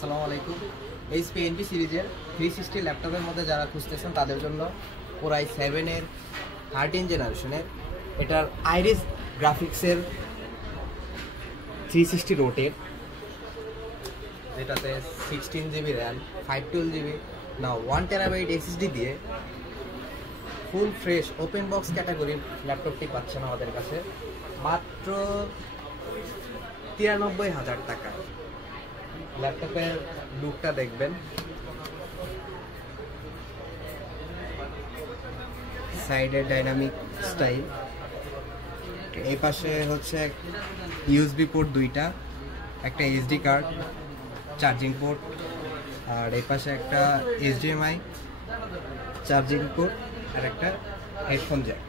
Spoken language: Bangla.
আসসালামু আলাইকুম। এইচপি এনপি সিরিজের 360 ল্যাপটপের মধ্যে যারা খুঁজতেছেন তাদের জন্য কোরাই 7-এর 13 জেনারেশনের এটার আইরিস গ্রাফিক্সের 360 রোটেট, যেটাতে 16 জিবি র্যাম, 512 জিবি না 1 টেরাবাইট এসএসডি দিয়ে ফুল ফ্রেশ ওপেন বক্স ক্যাটাগরির ল্যাপটপটি পাচ্ছেন আমাদের কাছে মাত্র 93,000 টাকা। ল্যাপটপের লুকটা দেখবেন, সাইডে ডাইনামিক স্টাইল, এই পাশে হচ্ছে ইউএসবি পোর্ট দুইটা, একটা এসডি কার্ড, চার্জিং পোর্ট, আর এই পাশে একটা এইচডিএমআই চার্জিং পোর্ট আর একটা হেডফোন জ্যাক।